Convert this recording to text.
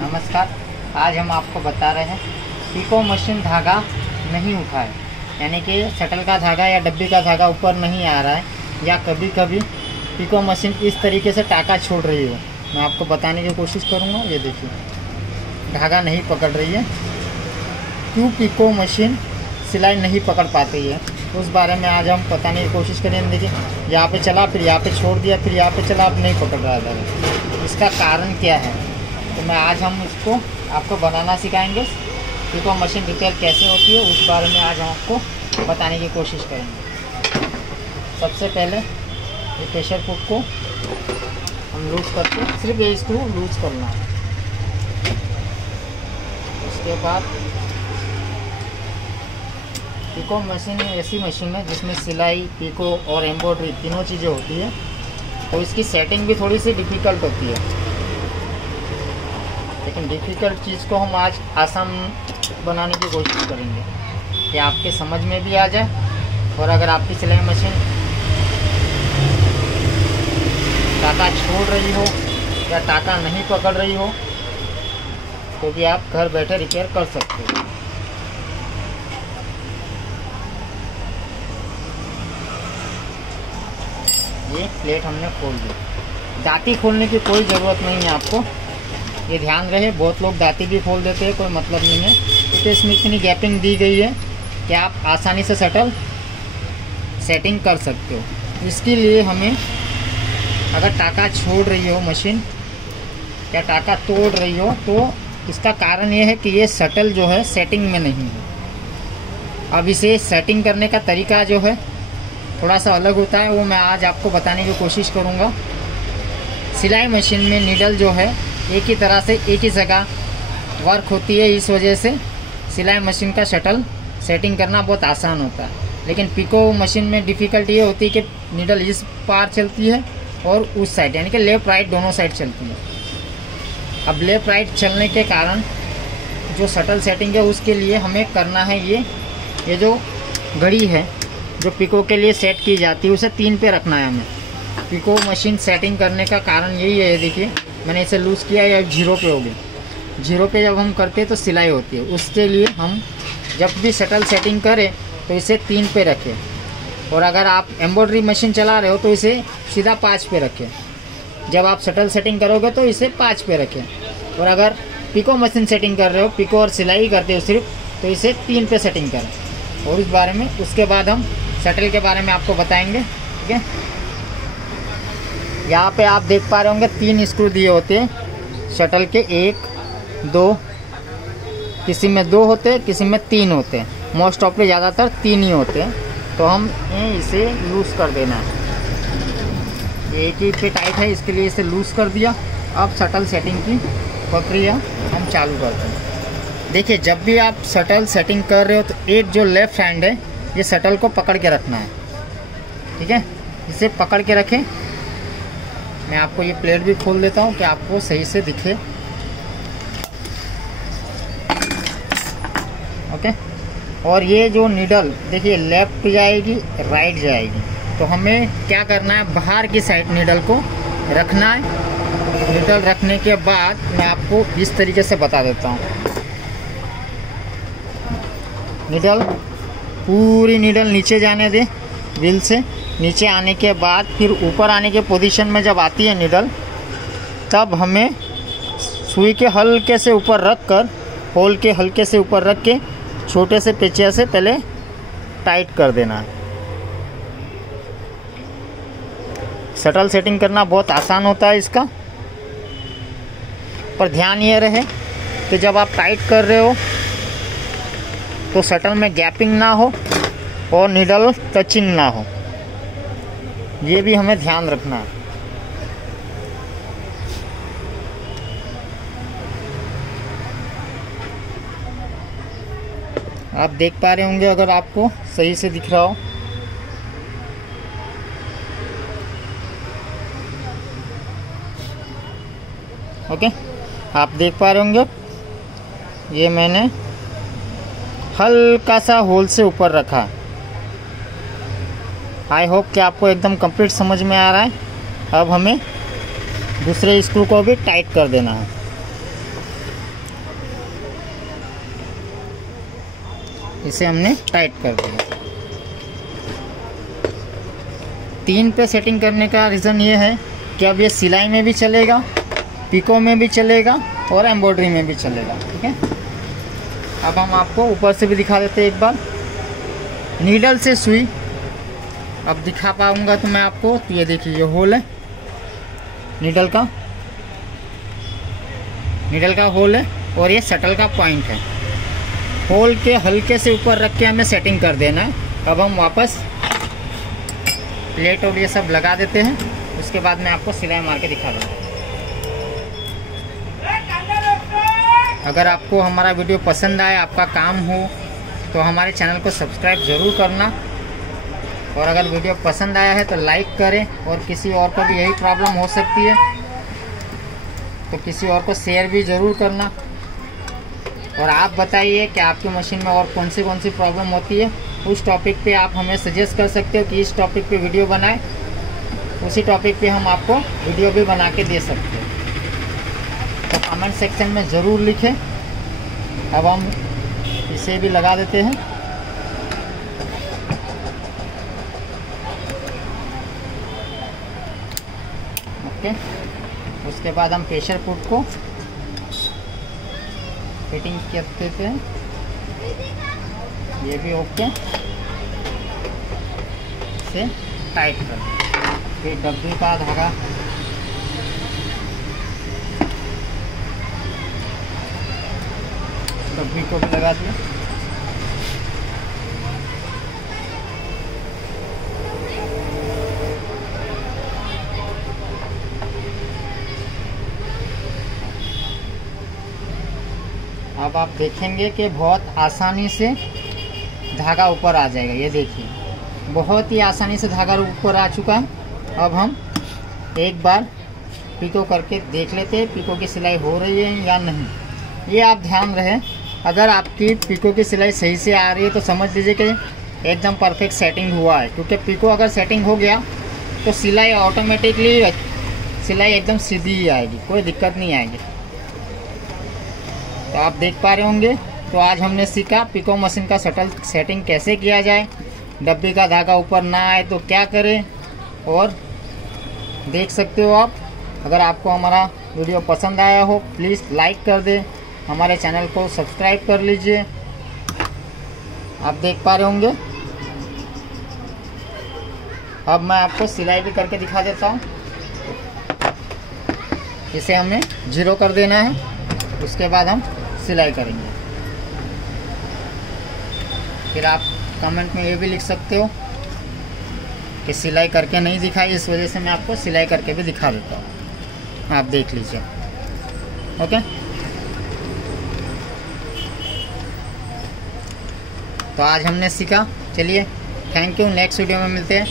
नमस्कार। आज हम आपको बता रहे हैं पिको मशीन धागा नहीं उठा है, यानी कि शटल का धागा या डब्बी का धागा ऊपर नहीं आ रहा है, या कभी कभी पिको मशीन इस तरीके से टाका छोड़ रही हो। मैं आपको बताने की कोशिश करूँगा। ये देखिए, धागा नहीं पकड़ रही है। क्यों पिको मशीन सिलाई नहीं पकड़ पाती है, उस बारे में आज हम बताने की कोशिश करेंगे। देखिए, यहाँ पे चला, फिर यहाँ पे छोड़ दिया, फिर यहाँ पे चला, अब नहीं पकड़ रहा था। इसका कारण क्या है, तो मैं आज हम इसको आपको बनाना सिखाएंगे। पिको मशीन रिपेयर कैसे होती है, उस बारे में आज हम आपको बताने की कोशिश करेंगे। सबसे पहले ये प्रेशर फुट को हम लूज करके, सिर्फ ये स्क्रू लूज करना है। उसके बाद पिको मशीन ऐसी मशीन है जिसमें सिलाई, पिको और एम्ब्रॉयडरी तीनों चीज़ें होती है, तो इसकी सेटिंग भी थोड़ी सी डिफ़िकल्ट होती है। लेकिन डिफ़िकल्ट चीज़ को हम आज आसान बनाने की कोशिश करेंगे कि आपके समझ में भी आ जाए। और अगर आपकी सिलाई मशीन टाका छोड़ रही हो या टाका नहीं पकड़ रही हो, तो भी आप घर बैठे रिपेयर कर सकते हो। ये प्लेट हमने खोल दी। दाती खोलने की कोई ज़रूरत नहीं है आपको, ये ध्यान रहे। बहुत लोग दाती भी खोल देते हैं, कोई मतलब नहीं है, क्योंकि इसमें इतनी गैपिंग दी गई है कि आप आसानी से शटल सेटिंग कर सकते हो। इसके लिए हमें, अगर टाका छोड़ रही हो मशीन या टाका तोड़ रही हो, तो इसका कारण ये है कि ये शटल जो है सेटिंग में नहीं है। अब इसे सेटिंग करने का तरीका जो है थोड़ा सा अलग होता है, वो मैं आज आपको बताने की कोशिश करूँगा। सिलाई मशीन में नीडल जो है एक ही तरह से एक ही जगह वर्क होती है, इस वजह से सिलाई मशीन का शटल सेटिंग करना बहुत आसान होता है। लेकिन पिको मशीन में डिफ़िकल्टी ये होती है कि नीडल इस पार चलती है और उस साइड, यानी कि लेफ़्ट राइट दोनों साइड चलती है। अब लेफ़्ट राइट चलने के कारण जो शटल सेटिंग है, उसके लिए हमें करना है ये जो घड़ी है जो पिको के लिए सेट की जाती है, उसे 3 पे रखना है हमें। पिको मशीन सेटिंग करने का कारण यही है। देखिए, मैंने इसे लूज़ किया या 0 पे हो गई। 0 पे जब हम करते हैं तो सिलाई होती है। उसके लिए हम जब भी शटल सेटिंग करें तो इसे 3 पे रखें। और अगर आप एम्ब्रॉयडरी मशीन चला रहे हो तो इसे सीधा 5 पे रखें। जब आप शटल सेटिंग करोगे तो इसे 5 पे रखें। और अगर पिको मशीन सेटिंग कर रहे हो, पिको और सिलाई करते हो सिर्फ, तो इसे 3 पे सेटिंग करें। और इस बारे में उसके बाद हम शटल के बारे में आपको बताएंगे। ठीक है, यहाँ पे आप देख पा रहे होंगे 3 स्क्रू दिए होते हैं शटल के। 1, 2, किसी में 2 होते हैं, किसी में 3 होते हैं। मोस्ट ऑफ पे ज़्यादातर 3 ही होते हैं। तो हम इसे लूज़ कर देना है। ये एक ही पे टाइट है, इसके लिए इसे लूज़ कर दिया। अब शटल सेटिंग की प्रक्रिया हम चालू करते हैं। देखिए, जब भी आप शटल सेटिंग कर रहे हो तो एक जो लेफ़्ट हैंड है, ये शटल को पकड़ के रखना है। ठीक है, इसे पकड़ के रखें। मैं आपको ये प्लेट भी खोल देता हूँ कि आपको सही से दिखे। ओके, और ये जो नीडल देखिए, लेफ़्ट जाएगी, राइट जाएगी। तो हमें क्या करना है, बाहर की साइड नीडल को रखना है। नीडल रखने के बाद मैं आपको इस तरीके से बता देता हूँ। नीडल, पूरी नीडल नीचे जाने दें व्हील से। नीचे आने के बाद फिर ऊपर आने के पोजीशन में जब आती है नीडल, तब हमें सुई के हल्के से ऊपर रख कर, होल के हल्के से ऊपर रख के छोटे से पेचिया से पहले टाइट कर देना है। शटल सेटिंग करना बहुत आसान होता है इसका, पर ध्यान ये रहे कि जब आप टाइट कर रहे हो तो शटल में गैपिंग ना हो और नीडल टचिंग ना हो, ये भी हमें ध्यान रखना है। आप देख पा रहे होंगे, अगर आपको सही से दिख रहा हो। ओके, आप देख पा रहे होंगे, ये मैंने हल्का सा होल से ऊपर रखा। आई होप कि आपको एकदम कंप्लीट समझ में आ रहा है। अब हमें दूसरे स्क्रू को भी टाइट कर देना है। इसे हमने टाइट कर दिया। 3 पे सेटिंग करने का रीज़न ये है कि अब ये सिलाई में भी चलेगा, पिको में भी चलेगा और एम्ब्रॉयडरी में भी चलेगा। ठीक है, अब हम आपको ऊपर से भी दिखा देते हैं एक बार। नीडल से सुई अब दिखा पाऊंगा तो मैं आपको, तो ये देखिए ये होल है, नीडल का होल है और ये शटल का पॉइंट है। होल के हल्के से ऊपर रख के हमें सेटिंग कर देना है। अब हम वापस प्लेट और ये सब लगा देते हैं, उसके बाद मैं आपको सिलाई मार के दिखा दूँगा। अगर आपको हमारा वीडियो पसंद आए, आपका काम हो, तो हमारे चैनल को सब्सक्राइब ज़रूर करना, और अगर वीडियो पसंद आया है तो लाइक करें, और किसी और को भी यही प्रॉब्लम हो सकती है तो किसी और को शेयर भी ज़रूर करना। और आप बताइए कि आपकी मशीन में और कौन सी प्रॉब्लम होती है, उस टॉपिक पे आप हमें सजेस्ट कर सकते हो कि इस टॉपिक पे वीडियो बनाएं, उसी टॉपिक पे हम आपको वीडियो भी बना के दे सकते हैं। तो कमेंट सेक्शन में ज़रूर लिखें। अब हम इसे भी लगा देते हैं। ओके, उसके बाद हम प्रेशर फुट को फिटिंग कर देते हैं। ये भी ओके से टाइट कर दें। फिर डब्बी का धागा डब्बी को भी लगा दिया। अब आप देखेंगे कि बहुत आसानी से धागा ऊपर आ जाएगा। ये देखिए, बहुत ही आसानी से धागा ऊपर आ चुका है। अब हम एक बार पिको करके देख लेते हैं पिको की सिलाई हो रही है या नहीं। ये आप ध्यान रहे, अगर आपकी पिको की सिलाई सही से आ रही है तो समझ लीजिए कि एकदम परफेक्ट सेटिंग हुआ है, क्योंकि पिको अगर सेटिंग हो गया तो सिलाई ऑटोमेटिकली सिलाई एकदम सीधी ही आएगी, कोई दिक्कत नहीं आएगी। तो आप देख पा रहे होंगे, तो आज हमने सीखा पिको मशीन का शटल सेटिंग कैसे किया जाए, डब्बी का धागा ऊपर ना आए तो क्या करें, और देख सकते हो आप। अगर आपको हमारा वीडियो पसंद आया हो प्लीज़ लाइक कर दें, हमारे चैनल को सब्सक्राइब कर लीजिए। आप देख पा रहे होंगे। अब मैं आपको सिलाई भी करके दिखा देता हूँ। इसे हमें 0 कर देना है, उसके बाद हम सिलाई करेंगे। फिर आप कमेंट में ये भी लिख सकते हो कि सिलाई करके नहीं दिखाई, इस वजह से मैं आपको सिलाई करके भी दिखा देता हूँ। आप देख लीजिए। ओके, तो आज हमने सीखा। चलिए, थैंक यू। नेक्स्ट वीडियो में मिलते हैं।